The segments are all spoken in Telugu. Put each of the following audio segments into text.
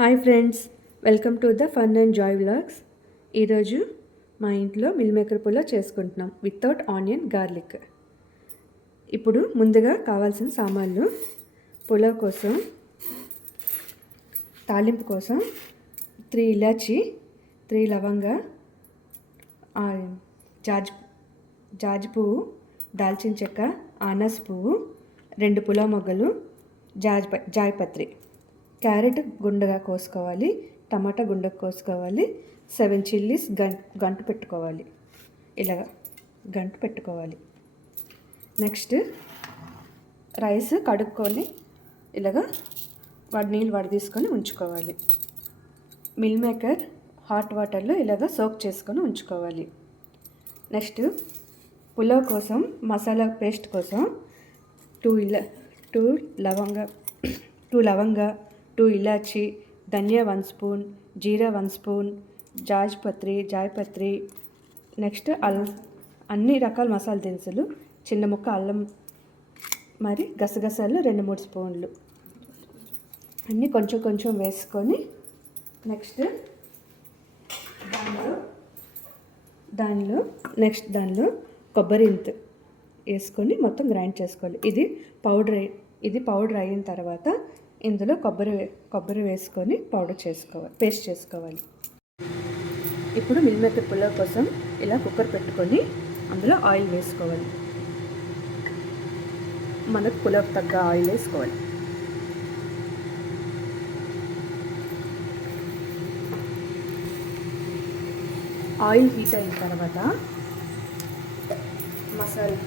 Hi friends, welcome to the fun and Joy vlogs. ఈరోజు మా ఇంట్లో మిల్ మేకర్ పులావ్ చేసుకుంటున్నాం వితౌట్ ఆనియన్ గార్లిక్. ఇప్పుడు ముందుగా కావాల్సిన సామాన్లు: పులావ్ కోసం, తాలింపు కోసం 3 ఇలాచి, 3 లవంగా, జాజి పువ్వు, దాల్చిన చెక్క, ఆనస్ పువ్వు, 2 పులావ్ మొగ్గలు, జాయిపత్రి, క్యారెట్ గుండగా కోసుకోవాలి, టమాటా గుండగా కోసుకోవాలి, 7 చిల్లీస్ గంటు పెట్టుకోవాలి. ఇలాగ గంటు పెట్టుకోవాలి. నెక్స్ట్ రైస్ కడుక్కొని ఇలాగ నీళ్ళు వడదీసుకొని ఉంచుకోవాలి. మిల్ మేకర్ హాట్ వాటర్లో ఇలాగ సోక్ చేసుకొని ఉంచుకోవాలి. నెక్స్ట్ పులావ్ కోసం మసాలా పేస్ట్ కోసం 2 లవంగా, 2 ఇలాచి, ధనియా 1 స్పూన్, జీరా 1 స్పూన్, జాయిపత్రి, నెక్స్ట్ అన్ని రకాల మసాలా దినుసులు, చిన్న ముక్క అల్లం, మరి గసగసాలు 2-3 స్పూన్లు అన్నీ కొంచెం కొంచెం వేసుకొని నెక్స్ట్ దానిలో కొబ్బరి ఇంతు వేసుకొని మొత్తం గ్రైండ్ చేసుకోవాలి. ఇది పౌడర్ అయిన తర్వాత ఇందులో కొబ్బరి వేసుకొని పేస్ట్ చేసుకోవాలి. ఇప్పుడు మిల్ మేకర్ పులావ్ కోసం ఇలా కుక్కర్ పెట్టుకొని అందులో ఆయిల్ వేసుకోవాలి. మనకు పులావ్ తగ్గ ఆయిల్ వేసుకోవాలి. ఆయిల్ హీట్ అయిన తర్వాత మసాలా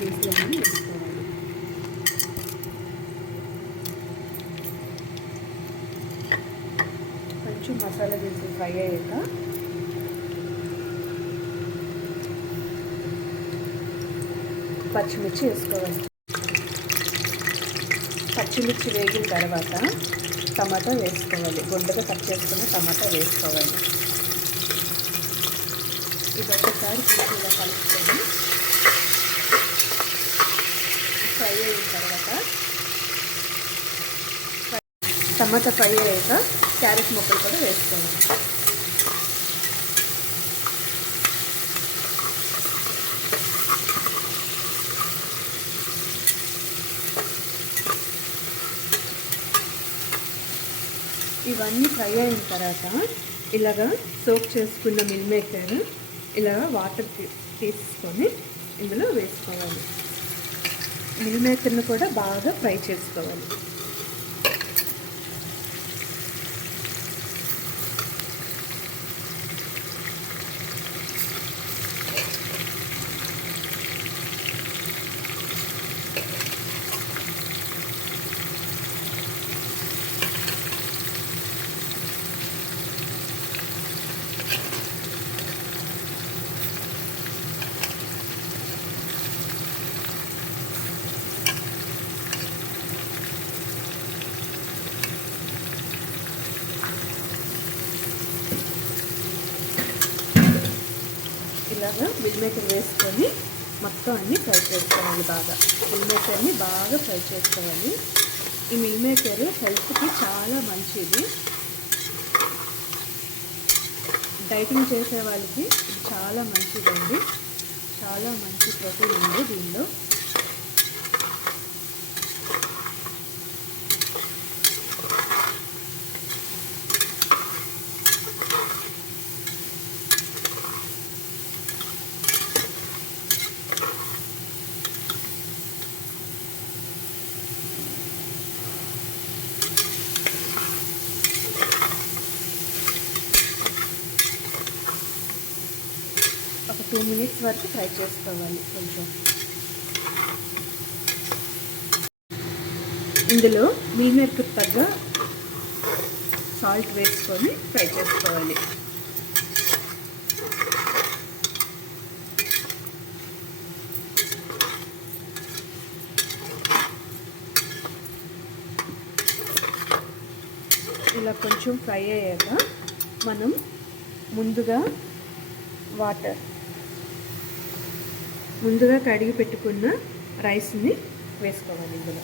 దినుసులన్నీ వేసుకోవాలి. కొంచెం మసాలా దినుసులు ఫ్రై అయ్యాక పచ్చిమిర్చి వేసుకోవాలి. పచ్చిమిర్చి వేగిన తర్వాత టమాటా వేసుకోవాలి. గుండగా కట్ చేసుకుని టమాటా వేసుకోవాలి. ఇది ఒకసారి ఇలా కలుపుకొని ఫ్రై అయిన తర్వాత టమాటా ఫ్రై అయ్యాక క్యారెట్ ముక్కలు కూడా వేసుకోవాలి. ఇవన్నీ ఫ్రై అయిన తర్వాత ఇలాగా సోక్ చేసుకున్న మిల్ మేకర్ ఇలాగా వాటర్ తీసుకొని ఇందులో వేసుకోవాలి. మిల్ మేకర్ని కూడా బాగా ఫ్రై చేసుకోవాలి. ఇలాగా మిల్ మేకర్ వేసుకొని మొత్తం అన్నీ ఫ్రై చేసుకోవాలి. మిల్ మేకర్ని బాగా ఫ్రై చేసుకోవాలి. ఈ మిల్ మేకర్ హెల్త్కి చాలా మంచిది. డైటింగ్ చేసే వాళ్ళకి ఇది చాలా మంచిదండి. చాలా మంచి ప్రోటీన్ ఉంది దీనిలో. ఒక 2 మినిట్స్ వరకు ఫ్రై చేసుకోవాలి. కొంచెం ఇందులో మిల్ మేకర్ తగ్గ సాల్ట్ వేసుకొని ఫ్రై చేసుకోవాలి. ఇలా కొంచెం ఫ్రై అయ్యాక మనం ముందుగా కడిగి పెట్టుకున్న రైస్ని వేసుకోవాలి. ఇందులో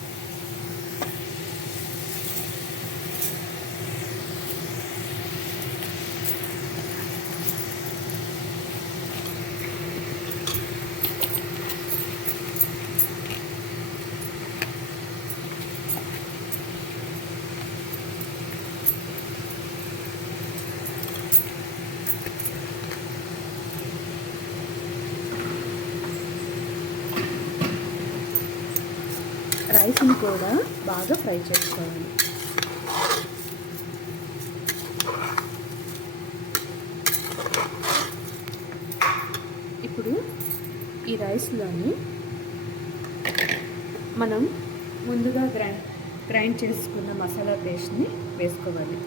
రైస్ని కూడా బాగా ఫ్రై చేసుకోవాలి. ఇప్పుడు ఈ రైస్లోని మనం ముందుగా గ్రైండ్ చేసుకున్న మసాలా పేస్ట్ని వేసుకోవాలి.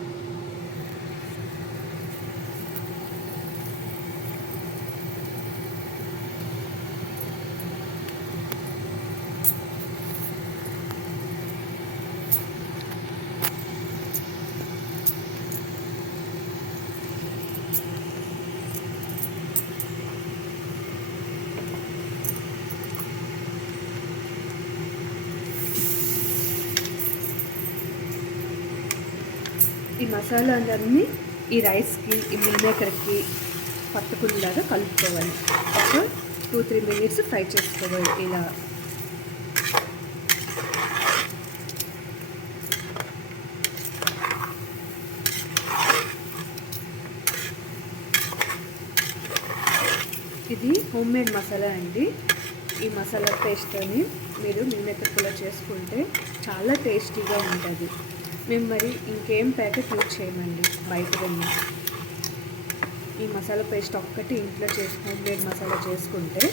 ఈ మసాలాలన్నీ ఈ రైస్కి, ఈ మిల్ మేకర్కి పట్టుకునేలాగా కలుపుకోవాలి. ఒక 2-3 మినిట్స్ ఫ్రై చేసుకోవాలి. ఇలా ఇది హోమ్ మేడ్ మసాలా అండి. ఈ మసాలా పేస్ట్ని మీరు మిల్ మేకర్ కూడా చేసుకుంటే చాలా టేస్టీగా ఉంటుంది. మేము మరి ఇంకేం ప్యాకెట్ యూజ్ చేయమండి బయట వెళ్ళి. ఈ మసాలా పేస్ట్ ఒక్కటి ఇంట్లో హోమ్ మేడ్ మసాలా చేసుకుంటే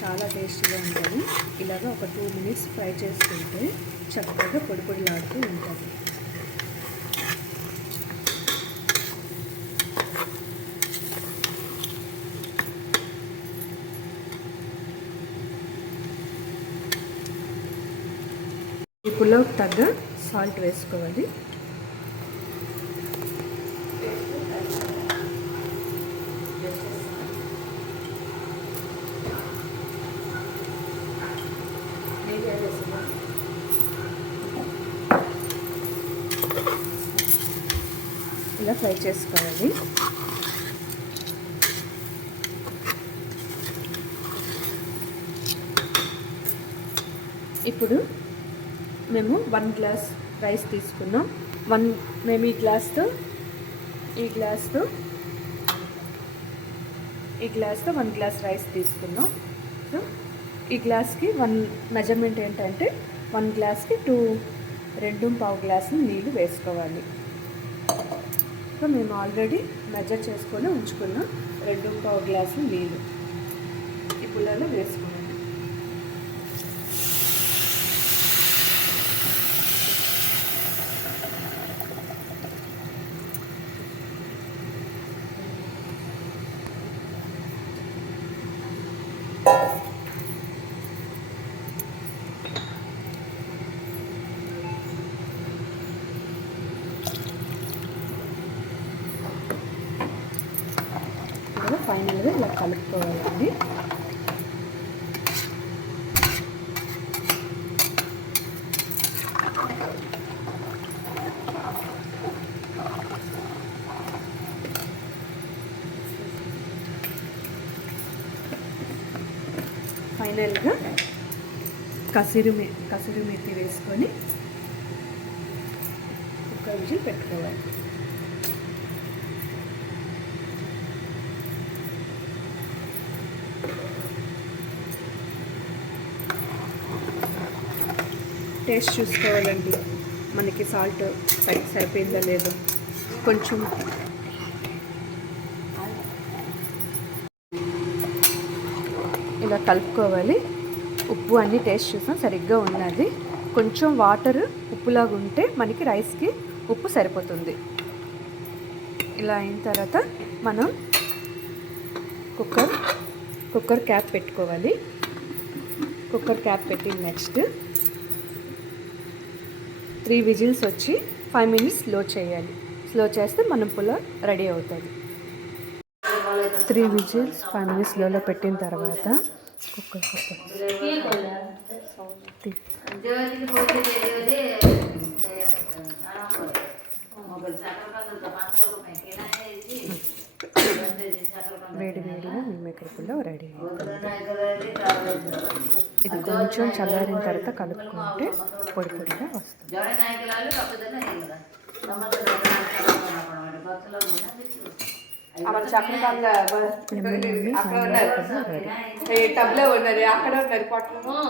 చాలా టేస్టీగా ఉంటుంది. ఇలాగ ఒక 2 మినిట్స్ ఫ్రై చేసుకుంటే చక్కగా పొడి పొడిలాడుతూ ఉంటుంది. ఈ పులావ్కి తగ్గ సాల్ట్ వేసుకోవాలి. ఇలా ఫ్రై చేసుకోవాలి. ఇప్పుడు మేము 1 గ్లాస్ రైస్ తీసుకున్నాం. మేము ఈ గ్లాస్తో 1 గ్లాస్ రైస్ తీసుకున్నాం. సో ఈ గ్లాస్కి 1 మెజర్మెంట్ ఏంటంటే 1 గ్లాస్కి 2.5 గ్లాసులు నీళ్ళు వేసుకోవాలి. సో మేము ఆల్రెడీ మెజర్ చేసుకొని ఉంచుకున్నాం 2.5 గ్లాసులు నీళ్ళు ఈ పుల్లలో వేసుకోవాలి. ఫైనల్గా ఇలా కలుపుకోవాలండి. ఫైనల్గా కసూరి మెత్తి వేసుకొని ఒక విజిల్ పెట్టుకోవాలి. టేస్ట్ చూసుకోవాలండి, మనకి సాల్ట్ సరిపోయిందో లేదో. కొంచెం ఇలా కలుపుకోవాలి. ఉప్పు అన్నీ టేస్ట్ చూసాం, సరిగ్గా ఉన్నది. కొంచెం వాటర్ ఉప్పులాగా ఉంటే మనకి రైస్కి ఉప్పు సరిపోతుంది. ఇలా అయిన తర్వాత మనం కుక్కర్ క్యాప్ పెట్టుకోవాలి. కుక్కర్ క్యాప్ పెట్టి నెక్స్ట్ 3 విజిల్స్ వచ్చి 5 మినిట్స్ స్లో చేయాలి. స్లో చేస్తే మనం పులావ్ రెడీ అవుతుంది. 3 విజిల్స్ 5 మినిట్స్ స్లోలో పెట్టిన తర్వాత కుక్కర్ వేడిగా మిల్ మేకర్ పులావ్ రెడీ అవుతుంది. ఇది కొంచెం చల్లారిన తర్వాత కలుపుకుంటే పొడి పొడిగా వస్తుంది. అక్కడ ఉన్నారు, అక్కడ ఉన్నారు.